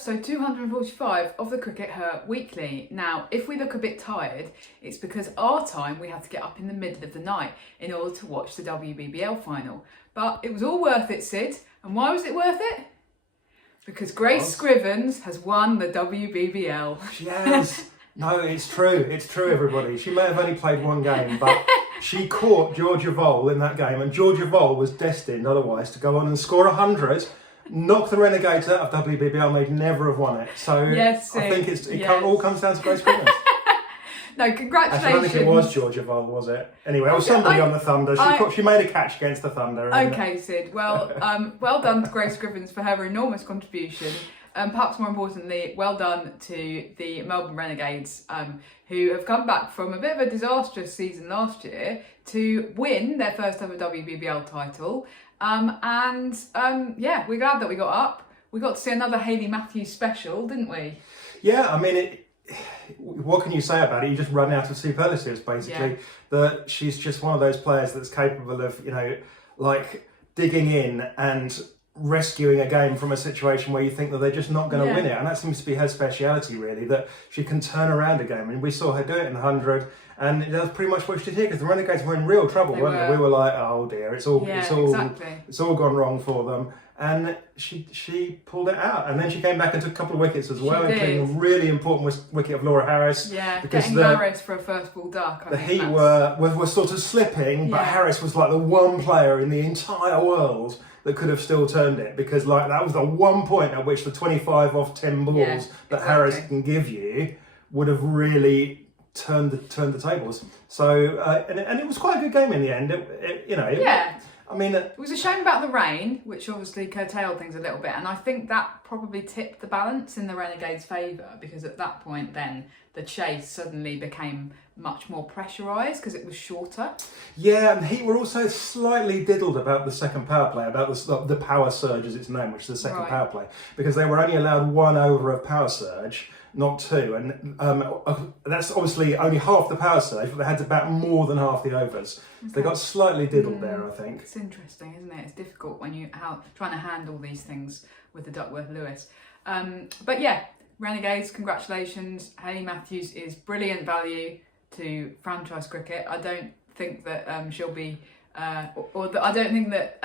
episode 245 of the CRICKETher Weekly. Now, if we look a bit tired, it's because our time we had to get up in the middle of the night in order to watch the WBBL final. But it was all worth it, Sid. And why was it worth it? Because Grace Scrivens has won the WBBL. She has. No, it's true. It's true, everybody. She may have only played one game, but she caught Georgia Vole in that game, and Georgia Vole was destined otherwise to go on and score 100. Knock the Renegades out of WBBL, they'd never have won it. So yes, I think it all comes down to Grace Scrivens. No, congratulations. Actually, I don't think it was Georgia Vole, was it? Anyway, it was somebody on the Thunder. She made a catch against the Thunder. Okay, Sid. Well, well done to Grace Scrivens for her enormous contribution. Perhaps more importantly, well done to the Melbourne Renegades, who have come back from a bit of a disastrous season last year to win their first ever WBBL title. Yeah, we're glad that we got up. We got to see another Hayley Matthews special, didn't we? Yeah, I mean, what can you say about it? You just run out of superlatives, basically. Yeah. That she's just one of those players that's capable of, like digging in and rescuing a game from a situation where you think that they're just not going to win it. And that seems to be her speciality, really, that she can turn around a game. I mean, we saw her do it in the 100, and that's pretty much what she did here, because the Renegades were in real trouble, weren't they? We were like, oh dear, it's all gone wrong for them. And she pulled it out, and then she came back and took a couple of wickets as well, including a really important wicket of Laura Harris. Yeah, getting Harris for a first ball duck. The Heat were sort of slipping, but Harris was like the one player in the entire world that could have still turned it, because like that was the one point at which the 25 off 10 balls that Harris can give you would have really turned the tables. So and it was quite a good game in the end. I mean, it was a shame about the rain, which obviously curtailed things a little bit, and I think that probably tipped the balance in the Renegades' favour, because at that point then the chase suddenly became much more pressurised because it was shorter. Yeah, and Heat were also slightly diddled about the second power play, about the power surge as it's known, which is the second power play, because they were only allowed 1 over of power surge, not 2, and that's obviously only half the power surge, but they had to bat more than half the overs. So they got slightly diddled there, I think. It's interesting, isn't it? It's difficult when you're trying to handle these things with the Duckworth-Lewis. But yeah, Renegades, congratulations. Hayley Matthews is brilliant value to franchise cricket. I don't think that she'll be, I don't think that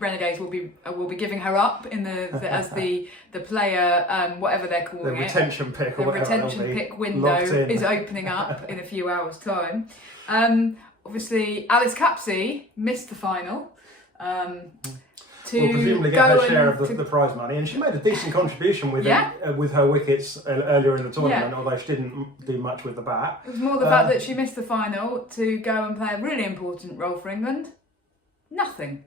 Renegades will be giving her up in as the player, whatever they're calling the retention pick, the retention pick window is opening up in a few hours' time. Obviously, Alice Capsey missed the final. Presumably get her share of the prize money, and she made a decent contribution with her wickets earlier in the tournament, although she didn't do much with the bat. It was more the fact that she missed the final to go and play a really important role for England. Nothing.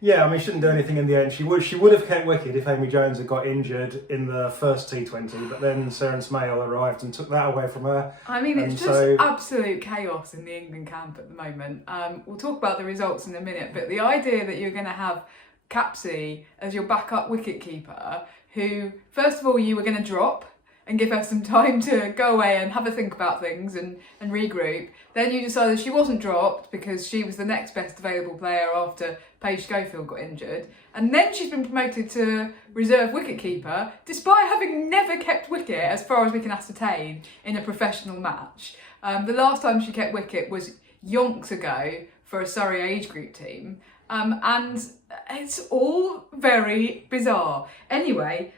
Yeah, I mean, she didn't do anything in the end. She would have kept wicket if Amy Jones had got injured in the first T20, but then Sarah Smale arrived and took that away from her. I mean, it's just absolute chaos in the England camp at the moment. We'll talk about the results in a minute, but the idea that you're going to have Capsey as your backup wicketkeeper, who, first of all, you were going to drop and give her some time to go away and have a think about things and regroup. Then you decided she wasn't dropped because she was the next best available player after Paige Schofield got injured. And then she's been promoted to reserve wicketkeeper, despite having never kept wicket, as far as we can ascertain, in a professional match. The last time she kept wicket was yonks ago for a Surrey age group team. And it's all very bizarre. Anyway,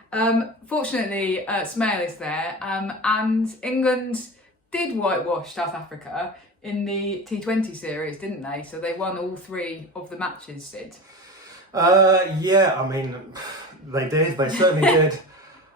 fortunately, Smale is there, and England did whitewash South Africa in the T20 series, didn't they? So they won all 3 of the matches, Sid. Yeah, I mean, they did. They certainly did.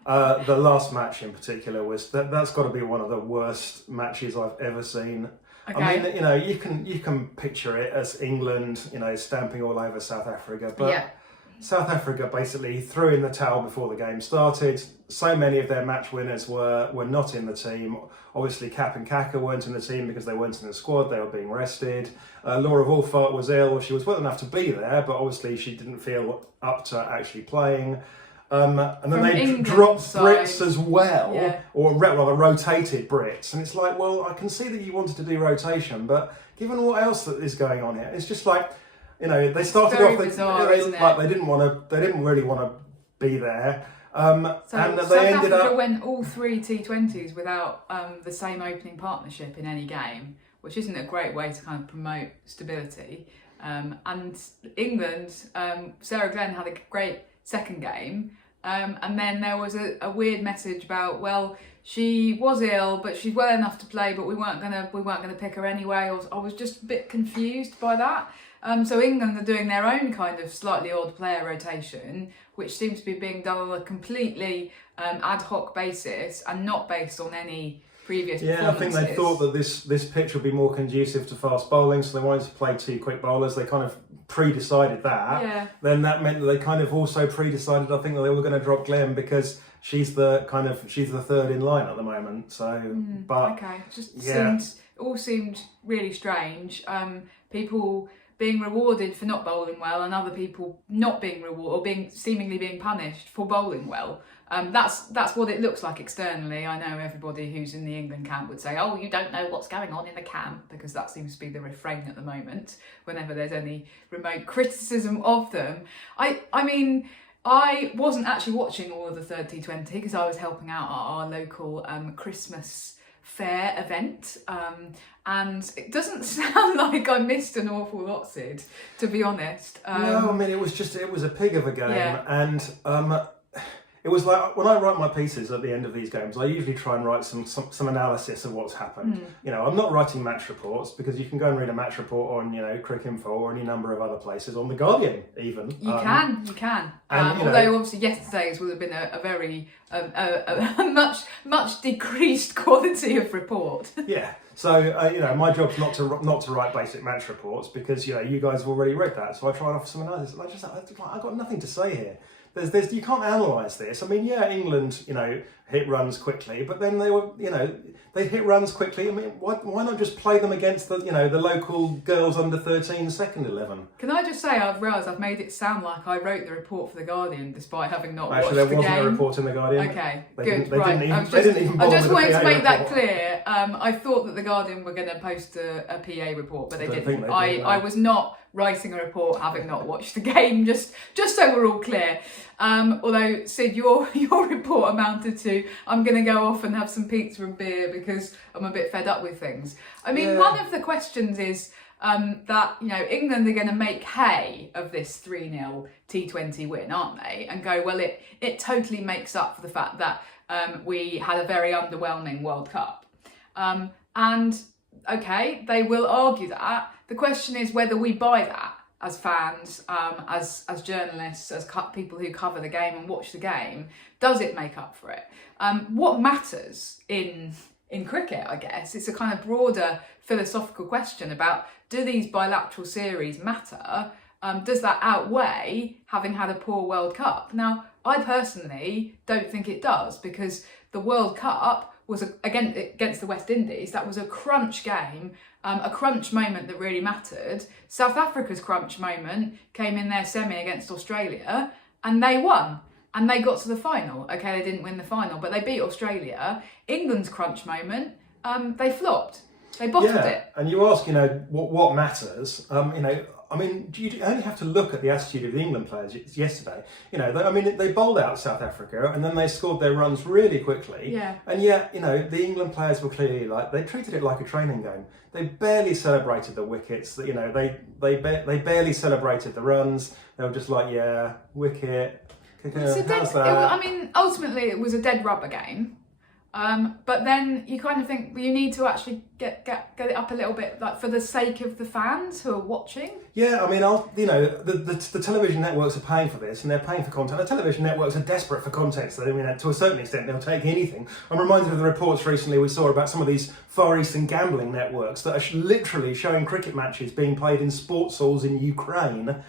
The last match in particular that's got to be one of the worst matches I've ever seen. Okay. I mean, you can picture it as England, stamping all over South Africa, but South Africa basically threw in the towel before the game started. So many of their match winners were not in the team. Obviously, Cap and Kaka weren't in the team because they weren't in the squad. They were being rested. Laura Wolfart was ill. She was well enough to be there, but obviously she didn't feel up to actually playing. And then they dropped Brits as well, or rather rotated Brits. And it's like, well, I can see that you wanted to do rotation, but given what else that is going on here, it's just like, they started off, they didn't really want to be there. So and South they ended Africa up. went all 3 T20s without the same opening partnership in any game, which isn't a great way to kind of promote stability. And England, Sarah Glenn had a great second game, and then there was a weird message about, well, she was ill, but she's well enough to play, but we weren't gonna pick her anyway. I was just a bit confused by that. So England are doing their own kind of slightly odd player rotation, which seems to be being done on a completely ad hoc basis and not based on any previous performances. I think they thought that this pitch would be more conducive to fast bowling, so they wanted to play 2 quick bowlers. They kind of pre-decided that. Yeah. Then that meant that they kind of also pre-decided, I think, that they were going to drop Glenn because she's the third in line at the moment. So, seemed really strange. People being rewarded for not bowling well, and other people not being rewarded or seemingly being punished for bowling well. That's what it looks like externally. I know everybody who's in the England camp would say, "Oh, you don't know what's going on in the camp," because that seems to be the refrain at the moment whenever there's any remote criticism of them. I mean, I wasn't actually watching all of the third T20 because I was helping out at our local Christmas fair event, and it doesn't sound like I missed an awful lot, Sid, to be honest. No, I mean, it was a pig of a game, Yeah. and it was like when I write my pieces at the end of these games, I usually try and write some analysis of what's happened. You know, I'm not writing match reports because you can go and read a match report on, you know, CRICKETher or any number of other places, on The Guardian even. You can. And, you know, although obviously yesterday's would have been a very much decreased quality of report. Yeah. So you know, my job's not to write basic match reports because, you know, you guys have already read that. So I try and offer some analysis. I've got nothing to say here. There's you can't analyse this. I mean, yeah, England, you know, hit runs quickly, but then they hit runs quickly. I mean, why not just play them against the local girls under 13 second 11? Can I just say, I've realised I've made it sound like I wrote the report for The Guardian despite having not watched the game. Actually, there wasn't a report in The Guardian. Okay, They good, didn't right. I just wanted to make that clear. I thought that The Guardian were going to post a PA report, but they didn't. I was not writing a report having not watched the game, just so we're all clear. Although, Sid, your report amounted to, I'm going to go off and have some pizza and beer because I'm a bit fed up with things. I mean, one of the questions is that, you know, England are going to make hay of this 3-0 T20 win, aren't they? And go, well, it totally makes up for the fact that we had a very underwhelming World Cup. And, okay, they will argue that. The question is whether we buy that as fans, as journalists, as people who cover the game and watch the game. Does it make up for it? What matters in cricket, I guess, it's a kind of broader philosophical question about, do these bilateral series matter? Does that outweigh having had a poor World Cup? Now, I personally don't think it does, because the World Cup was against the West Indies. That was a crunch game, a crunch moment that really mattered. South Africa's crunch moment came in their semi against Australia, and they won. And they got to the final. Okay, they didn't win the final, but they beat Australia. England's crunch moment, they flopped. They bottled it. And you ask, you know, what matters? You know, I mean, you only have to look at the attitude of the England players yesterday. You know, they bowled out South Africa and then they scored their runs really quickly. Yeah. And yet, you know, the England players were clearly they treated it like a training game. They barely celebrated the wickets. You know, they barely celebrated the runs. They were just like, yeah, wicket. I mean, ultimately it was a dead rubber game. But then you kind of think, well, you need to actually get it up a little bit, like, for the sake of the fans who are watching. Yeah, I mean, you know, the television networks are paying for this, and they're paying for content. The television networks are desperate for content, so I mean, to a certain extent, they'll take anything. I'm reminded of the reports recently we saw about some of these Far Eastern gambling networks that are literally showing cricket matches being played in sports halls in Ukraine.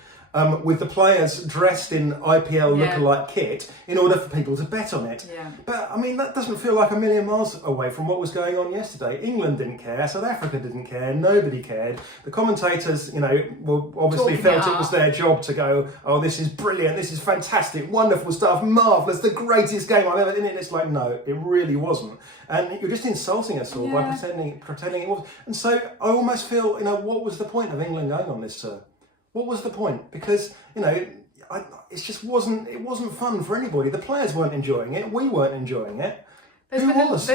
With the players dressed in IPL lookalike kit in order for people to bet on it. Yeah. But, I mean, that doesn't feel like a million miles away from what was going on yesterday. England didn't care, South Africa didn't care, nobody cared. The commentators, you know, obviously felt it was their job to go, oh, this is brilliant, this is fantastic, wonderful stuff, marvellous, the greatest game I've ever seen. And it's like, no, it really wasn't. And you're just insulting us all by pretending it was. And so I almost feel, you know, what was the point of England going on this tour? What was the point? Because, you know, it just wasn't fun for anybody. The players weren't enjoying it. We weren't enjoying it. There's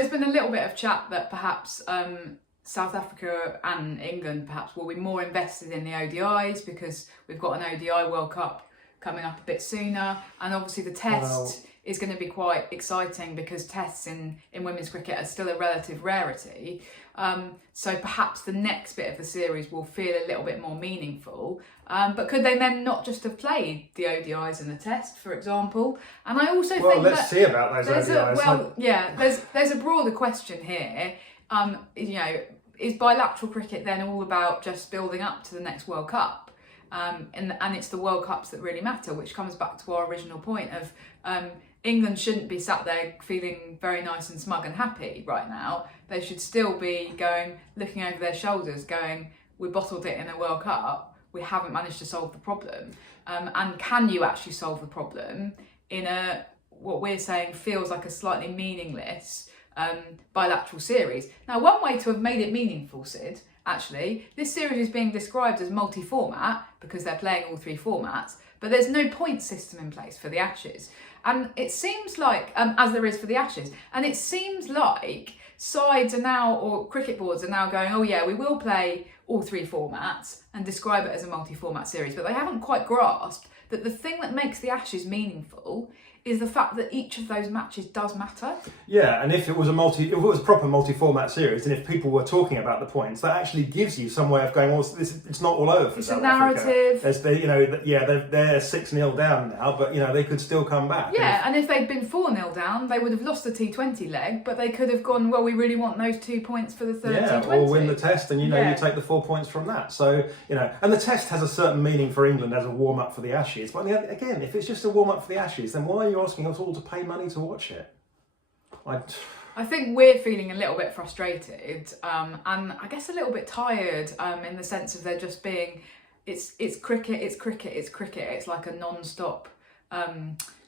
been a little bit of chat that perhaps South Africa and England perhaps will be more invested in the ODIs because we've got an ODI World Cup coming up a bit sooner, and obviously the test is going to be quite exciting because tests in women's cricket are still a relative rarity. So perhaps the next bit of the series will feel a little bit more meaningful. But could they then not just have played the ODIs and the test, for example? And I also think let's see about those ODIs. There's a broader question here. Is bilateral cricket then all about just building up to the next World Cup? And it's the World Cups that really matter, which comes back to our original point of England shouldn't be sat there feeling very nice and smug and happy right now. They should still be looking over their shoulders, going, we bottled it in a World Cup, we haven't managed to solve the problem. And can you actually solve the problem in what we're saying feels like a slightly meaningless bilateral series? Now, one way to have made it meaningful, Sid, actually, this series is being described as multi-format because they're playing all three formats, but there's no point system in place for the Ashes. And it seems like, as there is for the Ashes, and it seems like sides are now, or cricket boards are now going, oh yeah, we will play all three formats and describe it as a multi-format series, but they haven't quite grasped that the thing that makes the Ashes meaningful is the fact that each of those matches does matter. Yeah, and if it was a proper multi-format series, and if people were talking about the points, that actually gives you some way of going, well, it's not all over for South Africa. It's a narrative. They're 6-0 down now, but they could still come back. Yeah, and if they'd been 4-0 down, they would have lost the T20 leg, but they could have gone, well, we really want those 2 points for the third T20. Or win the test, and you take the 4 points from that. So and the test has a certain meaning for England as a warm up for the Ashes. But again, if it's just a warm up for the Ashes, then why are you asking us all to pay money to watch it? I think we're feeling a little bit frustrated, and I guess a little bit tired, in the sense of there just being, it's cricket. It's like a non-stop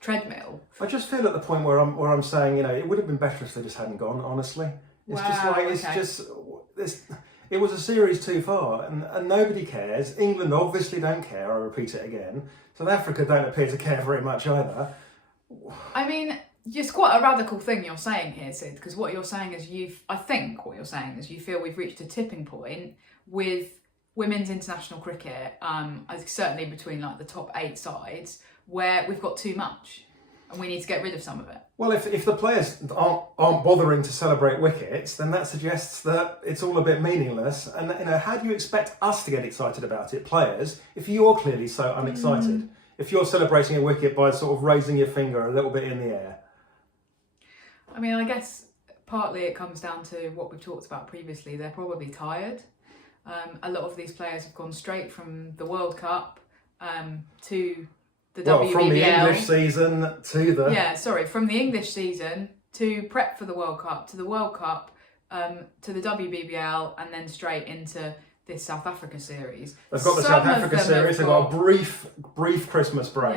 treadmill. I just feel at the point where I'm saying, it would have been better if they just hadn't gone. Honestly, it was a series too far, and nobody cares. England obviously don't care. I repeat it again. South Africa don't appear to care very much either. I mean, it's quite a radical thing you're saying here, Sid, because what you're saying is you feel we've reached a tipping point with women's international cricket, certainly between like the top 8 sides, where we've got too much and we need to get rid of some of it. Well, if the players aren't bothering to celebrate wickets, then that suggests that it's all a bit meaningless. And how do you expect us to get excited about it, players, if you're clearly so unexcited? If you're celebrating a wicket by sort of raising your finger a little bit in the air? I mean, I guess partly it comes down to what we've talked about previously. They're probably tired. A lot of these players have gone straight from the World Cup to the WBBL. From the English season to the... from the English season to prep for the World Cup, to the World Cup, to the WBBL, and then straight into this South Africa series. They've got the South Africa series. They've got a brief Christmas break,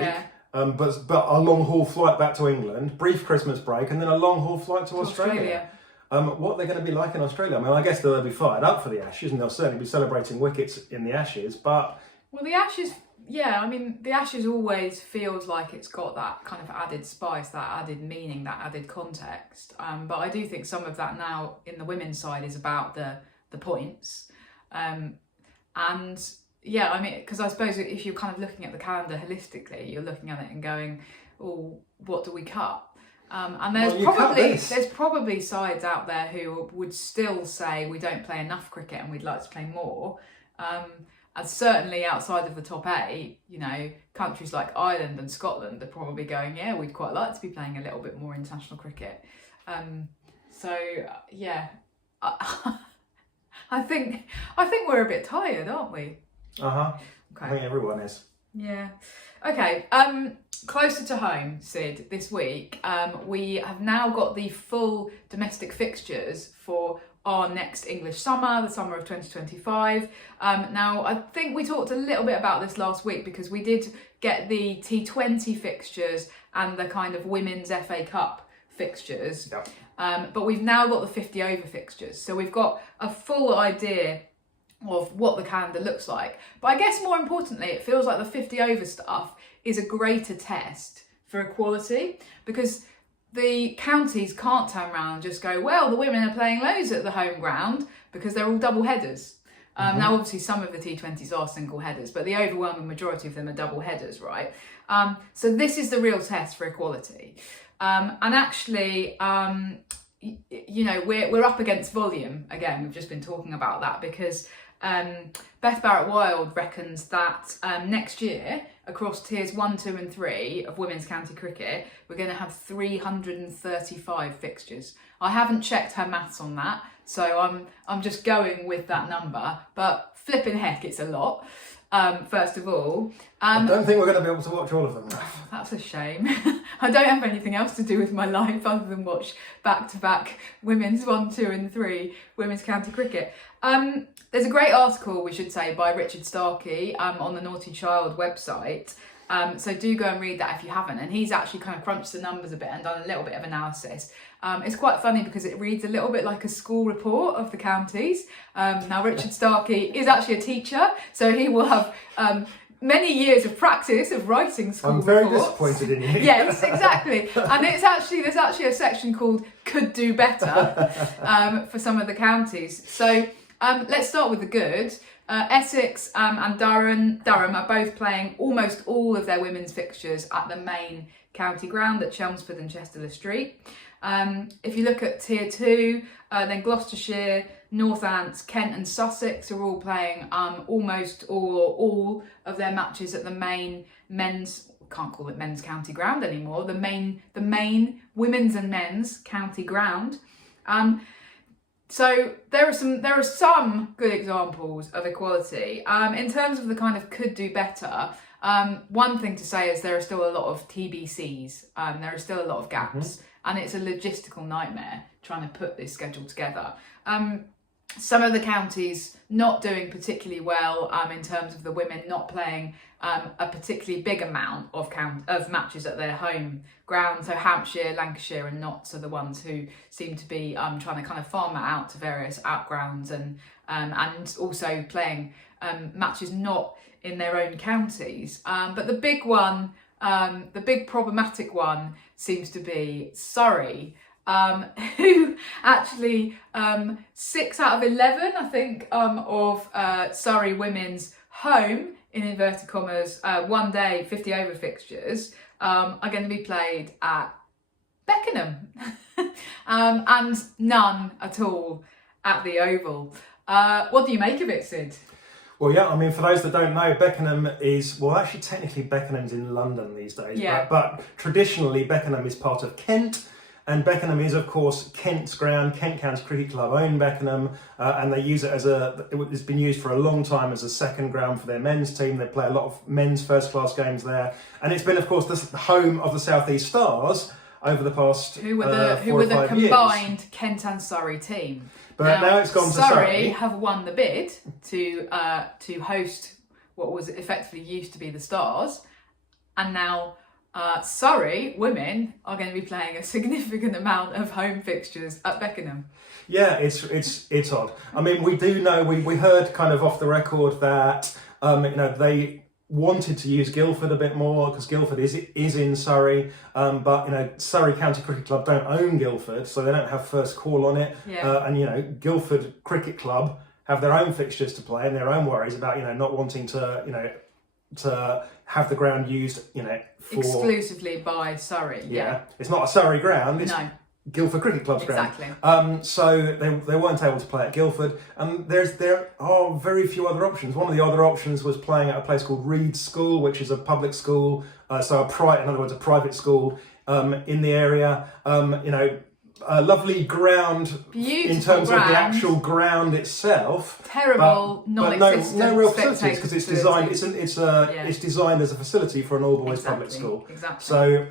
but a long haul flight back to England, brief Christmas break, and then a long haul flight to Australia. What they're going to be like in Australia? I mean, I guess they'll be fired up for the Ashes, and they'll certainly be celebrating wickets in the Ashes. But the Ashes, the Ashes always feels like it's got that kind of added spice, that added meaning, that added context. But I do think some of that now in the women's side is about the points. Because I suppose if you're kind of looking at the calendar holistically, you're looking at it and going, oh, what do we cut? And there's probably sides out there who would still say we don't play enough cricket and we'd like to play more. And certainly outside of the top 8, countries like Ireland and Scotland are probably going, yeah, we'd quite like to be playing a little bit more international cricket. I think we're a bit tired, aren't we? Okay. I think everyone is. Yeah. Okay. Closer to home, Sid, this week, we have now got the full domestic fixtures for our next English summer, the summer of 2025. Now, I think we talked a little bit about this last week because we did get the T20 fixtures and the kind of Women's FA Cup fixtures. Yep. But we've now got the 50 over fixtures. So we've got a full idea of what the calendar looks like. But I guess more importantly, it feels like the 50 over stuff is a greater test for equality, because the counties can't turn around and just go, well, the women are playing loads at the home ground because they're all double headers. Now, obviously, some of the T20s are single headers, but the overwhelming majority of them are double headers, right? So this is the real test for equality. And actually, you know, we're up against volume again. We've just been talking about that because Beth Barrett-Wild reckons that next year, across tiers 1, 2 and 3 of women's county cricket, we're going to have 335 fixtures. I haven't checked her maths on that, so I'm just going with that number, but flipping heck, it's a lot. First of all, I don't think we're going to be able to watch all of them now. That's a shame. I don't have anything else to do with my life other than watch back-to-back women's 1, 2 and 3 women's county cricket. There's a great article, we should say, by Richard Starkey on the Naughty Child website. So do go and read that if you haven't. And he's actually kind of crunched the numbers a bit and done a little bit of analysis. It's quite funny because it reads a little bit like a school report of the counties. Now, Richard Starkey is actually a teacher, so he will have many years of practice of writing school reports. I'm very disappointed in you. Yes, exactly. And there's actually a section called "Could Do Better" for some of the counties. So let's start with the good. Essex and Durham are both playing almost all of their women's fixtures at the main county ground at Chelmsford and Chester Street. If you look at tier 2, then Gloucestershire, Northants, Kent and Sussex are all playing almost all of their matches at the main men's, can't call it men's county ground anymore, the main women's and men's county ground. So there are some good examples of equality. In terms of the kind of could do better, one thing to say is there are still a lot of TBCs, there are still a lot of gaps, and it's a logistical nightmare trying to put this schedule together. Some of the counties not doing particularly well in terms of the women not playing a particularly big amount of matches at their home ground. So Hampshire, Lancashire and Notts are the ones who seem to be trying to kind of farm that out to various outgrounds and also playing matches not in their own counties. But the big one, the big problematic one seems to be Surrey, who actually 6 out of 11, I think, of Surrey women's home, in inverted commas, one day 50 over fixtures are going to be played at Beckenham and none at all at the Oval. What do you make of it, Sid? Well, yeah, I mean, for those that don't know, Beckenham is, well, actually, technically, Beckenham's in London these days. Yeah. But traditionally, Beckenham is part of Kent. And Beckenham is, of course, Kent's ground. Kent County Cricket Club own Beckenham, and they use it it's been used for a long time as a second ground for their men's team. They play a lot of men's first-class games there. And it's been, of course, the home of the South East Stars over the past who were the combined years. Kent and Surrey team. But now it's gone to Surrey. Surrey have won the bid to host what was effectively used to be the Stars, and now Surrey women are going to be playing a significant amount of home fixtures at Beckenham. Yeah, it's odd. I mean, we do know, we heard kind of off the record that they wanted to use Guildford a bit more because Guildford is in Surrey, but Surrey County Cricket Club don't own Guildford, so they don't have first call on it. Yeah. And Guildford Cricket Club have their own fixtures to play and their own worries about not wanting to have the ground used for exclusively by Surrey. Yeah, it's not a Surrey ground. It's Guildford Cricket Club's exactly. ground. So they weren't able to play at Guildford. There are very few other options. One of the other options was playing at a place called Reed School, which is a public school, in other words, a private school in the area. A lovely ground. Beautiful in terms ground. Of the actual ground itself. Terrible, non-existent. No real facilities because it's designed. It's designed as a facility for an all-boys public school. Exactly. So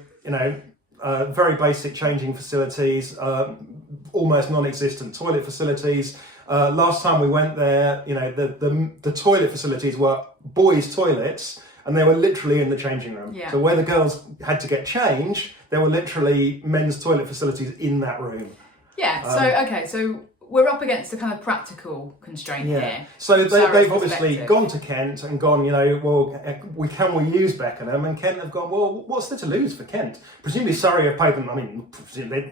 very basic changing facilities, almost non-existent toilet facilities. Last time we went there, the toilet facilities were boys' toilets, and they were literally in the changing room. Yeah. So where the girls had to get changed, there were literally men's toilet facilities in that room. Yeah. So we're up against a kind of practical constraint here. So they've Sarah's obviously perspective. gone to Kent and gone, you know, well, can we use Beckenham? And Kent have gone, well, what's there to lose for Kent? Presumably Surrey have paid them, I mean,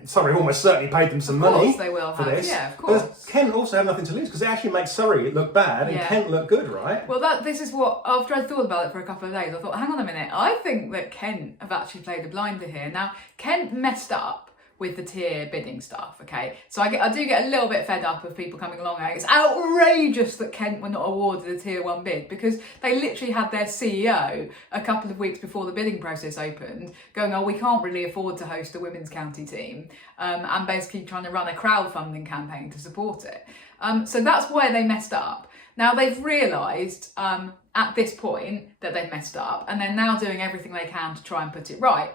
Surrey almost certainly paid them some money. Of course they will for have, this. yeah, of course. But Kent also have nothing to lose because it actually makes Surrey look bad and Kent look good, right? Well, this is what, after I thought about it for a couple of days, I thought, hang on a minute, I think that Kent have actually played a blinder here. Now, Kent messed up with the tier bidding stuff, okay? So I do get a little bit fed up of people coming along and it's outrageous that Kent were not awarded a tier 1 bid, because they literally had their CEO a couple of weeks before the bidding process opened going, oh, we can't really afford to host a women's county team, and basically trying to run a crowdfunding campaign to support it. So that's where they messed up. Now they've realised at this point that they've messed up, and they're now doing everything they can to try and put it right.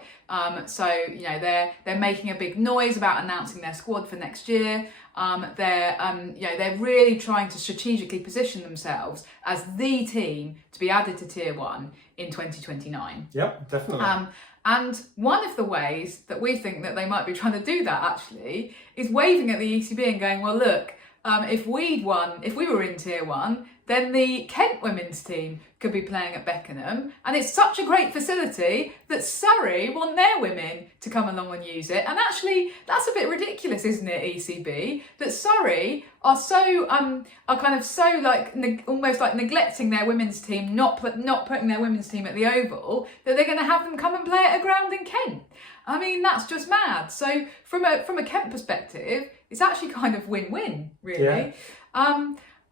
So you know, they're making a big noise about announcing their squad for next year. They're really trying to strategically position themselves as the team to be added to tier 1 in 2029. Yep, definitely. And one of the ways that we think that they might be trying to do that actually is waving at the ECB and going, well, look, if we were in tier 1, then the Kent women's team could be playing at Beckenham, and it's such a great facility that Surrey want their women to come along and use it. And actually, that's a bit ridiculous, isn't it, ECB? That Surrey are almost like neglecting their women's team, not putting their women's team at the Oval, that they're going to have them come and play at a ground in Kent. I mean, that's just mad. So from a Kent perspective, it's actually kind of win-win, really. Yeah.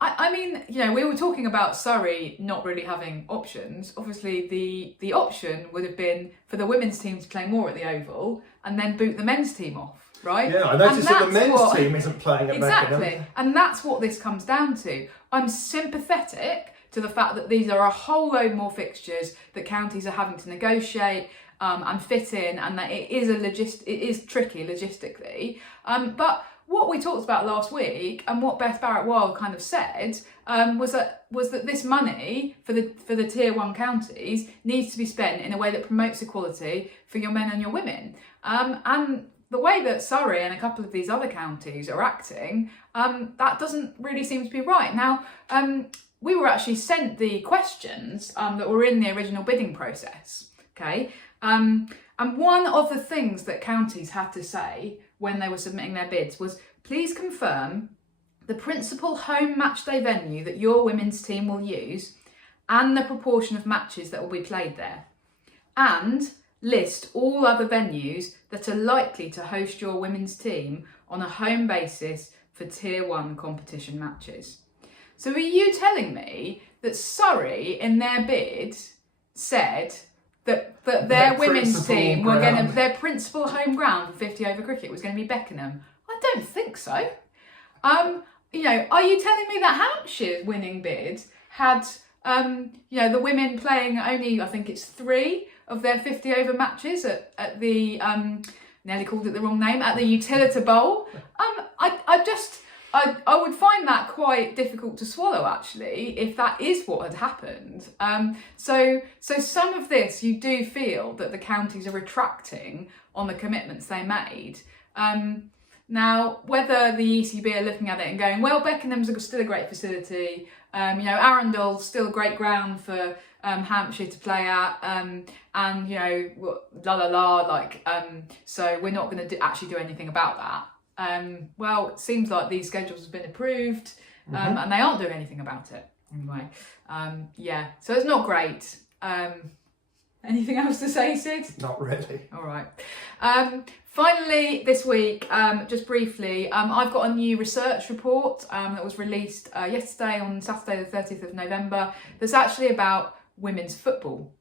I mean, you know, we were talking about Surrey not really having options. Obviously, the option would have been for the women's team to play more at the Oval and then boot the men's team off, right? Yeah, I noticed that the men's team isn't playing at Beckenham. Exactly, and that's what this comes down to. I'm sympathetic to the fact that these are a whole load more fixtures that counties are having to negotiate and fit in, and that it is tricky logistically. But what we talked about last week, and what Beth Barrett-Wild kind of said, was that this money for the tier 1 counties needs to be spent in a way that promotes equality for your men and your women. And the way that Surrey and a couple of these other counties are acting, that doesn't really seem to be right. Now, we were actually sent the questions that were in the original bidding process, okay? And one of the things that counties had to say when they were submitting their bids was, please confirm the principal home match day venue that your women's team will use and the proportion of matches that will be played there, and list all other venues that are likely to host your women's team on a home basis for tier 1 competition matches. So are you telling me that Surrey in their bid said that their women's team were going to, their principal home ground for 50 over cricket was going to be Beckenham? I don't think so. You know, are you telling me that Hampshire's winning bid had, the women playing only, I think it's 3 of their 50 over matches at the, nearly called it the wrong name, at the Utilita Bowl? I would find that quite difficult to swallow, actually, if that is what had happened. So some of this, you do feel that the counties are retracting on the commitments they made. Now, whether the ECB are looking at it and going, well, Beckenham's still a great facility, Arundel's still a great ground for Hampshire to play at, and, so we're not going to actually do anything about that. Well, it seems like these schedules have been approved, and they aren't doing anything about it anyway. So it's not great. Anything else to say, Sid? Not really. All right. Finally, this week, just briefly, I've got a new research report that was released yesterday on Saturday the 30th of November that's actually about women's football.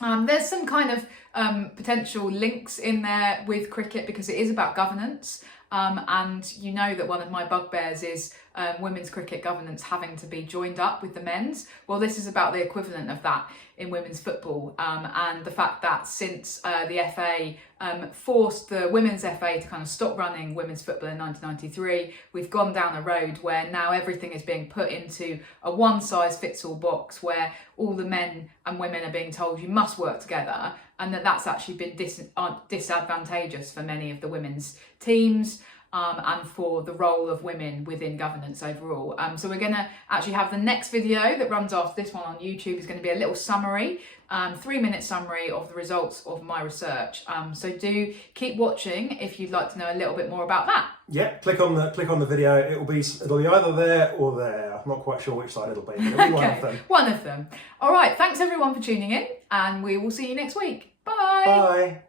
There's some kind of potential links in there with cricket because it is about governance. And you know that one of my bugbears is women's cricket governance having to be joined up with the men's. Well, this is about the equivalent of that in women's football, and the fact that since the FA forced the women's FA to kind of stop running women's football in 1993, we've gone down a road where now everything is being put into a one-size-fits-all box where all the men and women are being told you must work together, and that's actually been disadvantageous for many of the women's teams. and for the role of women within governance overall. So we're going to actually have the next video that runs after this one on YouTube is going to be a little summary, 3-minute summary of the results of my research. So do keep watching if you'd like to know a little bit more about that. Yeah, click on the video. It'll be either there or there. I'm not quite sure which side it'll be. But it'll be one of them. One of them. All right. Thanks everyone for tuning in, and we will see you next week. Bye. Bye.